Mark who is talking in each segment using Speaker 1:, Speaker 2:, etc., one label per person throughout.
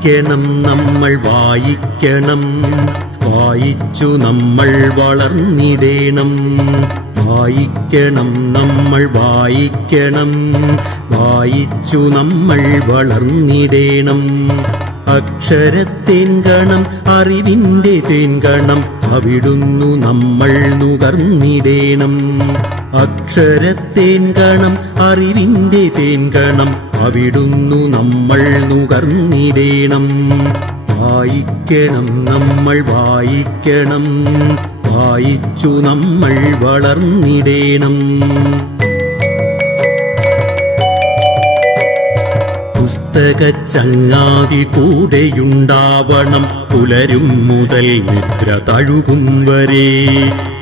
Speaker 1: വായിക്കണം നമ്മൾ വായിക്കണം. വായിച്ചു നമ്മൾ വളർന്നിടേണം. വായിക്കണം നമ്മൾ വായിക്കണം. വായിച്ചു നമ്മൾ വളർന്നിടേണം. അക്ഷരത്തേൻകണം അറിവിന്റെ തേൻകണം അവിടുന്നു നമ്മൾ നുകർന്നിടേണം. അക്ഷരത്തേൻകണം അറിവിന്റെ തേൻകണം അവിടുന്നു നമ്മൾ നുകർന്നിടേണം. വായിക്കണം നമ്മൾ വായിക്കണം. വായിച്ചു നമ്മൾ വളർന്നിടേണം. പുസ്തക ചങ്ങാതി കൂടെയുണ്ടാവണം. പുലരും മുതൽ നിദ്ര തഴുകും വരെ.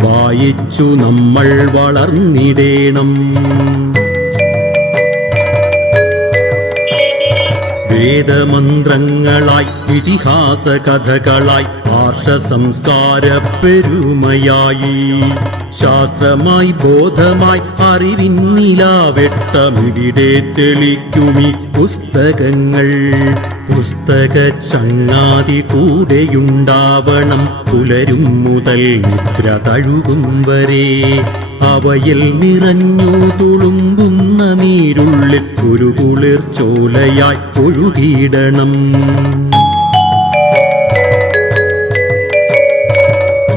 Speaker 1: വായിച്ചു നമ്മൾ വളർന്നിടേണം. വേദമന്ത്രങ്ങളായി ഇതിഹാസ കഥകളായി ഭാഷ സംസ്കാര പെരുമയായി ശാസ്ത്രമായി ബോധമായി അറിവിന്നിലാവെട്ടമിവിടെ തെളിക്കുമി പുസ്തകങ്ങൾ. പുസ്തക ചങ്ങാതി കൂടെയുണ്ടാവണം പുലരും മുതൽ നിദ്ര തഴുകും വരെ. അവയിൽ നിറഞ്ഞു തുളുമ്പുന്ന നീരുള്ളിൽ ഒരു കുളിർ ചോലയായി ഒഴുകിയിടണം.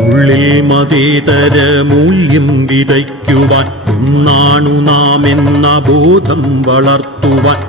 Speaker 1: ഉള്ളിൽ മതേതര മൂല്യം വിതയ്ക്കുവാൻ ഒന്നാണു നാം എന്ന ബോധം വളർത്തുവാൻ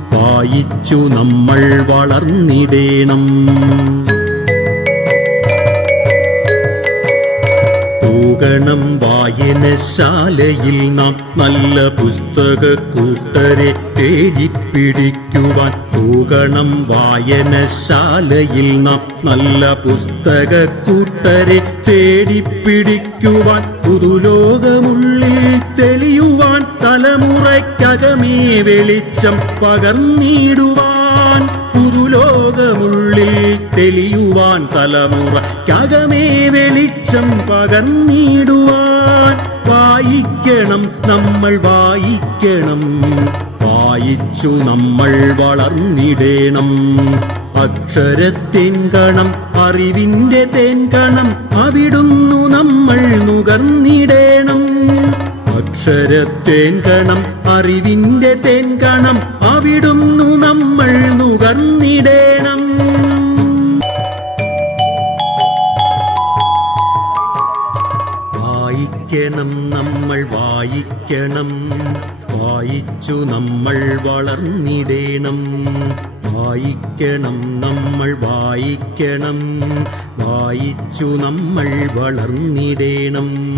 Speaker 1: വായിച്ചു നമ്മൾ വളർന്നിടേണം. പോകണം വായനശാലയിൽ നാം നല്ല പുസ്തക കൂട്ടരെ തേടിപ്പിടിക്കുവാൻ പോകണം വായനശാലയിൽ നാം നല്ല പുസ്തക കൂട്ടരെ തേടിപ്പിടിക്കുവാൻ പുതുലോകമുള്ളിൽ തെളിയുവാൻ തലമുറയ്ക്കകമേ വെളിച്ചം പകർന്നിടുവാൻ പുതുലോകമുള്ളിൽ തെളിയുവാൻ തലമുറയ്ക്കകമേ വെളിച്ചം പകർന്നിടുവാൻ വായിക്കണം നമ്മൾ വായിക്കണം. വായിച്ചു നമ്മൾ വളർന്നിടേണം. അക്ഷരത്തിൻ കണം അറിവിന്റെ അറിവിന്റെ തേൻകണം അവിടുന്നു നമ്മൾ നുകർന്നിടേണം. അക്ഷരത്തേൻകണം അറിവിന്റെ തേൻകണം അവിടുന്നു നമ്മൾ നുകർന്നിടേണം. വായിക്കണം നമ്മൾ വായിക്കണം. വായിച്ചു നമ്മൾ വളർന്നിടേണം. വായിക്കണം നമ്മൾ വായിക്കണം. വായിച്ചു നമ്മൾ വളർന്നിടേണം.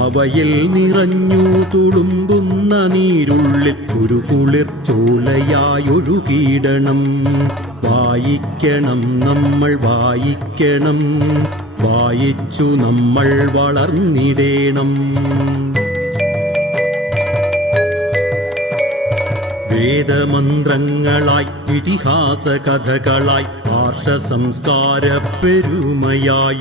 Speaker 1: അവയിൽ നിറഞ്ഞു തുളുമ്പുന്ന നീരുള്ളിൽ ഒരു കുളിർ ചോലയായൊഴുകിയിടണം വായിക്കണം നമ്മൾ വായിക്കണം. വായിച്ചു നമ്മൾ വളർന്നിടേണം. വേദമന്ത്രങ്ങളായി ഇതിഹാസ കഥകളായി ആർഷ സംസ്കാര പെരുമയായി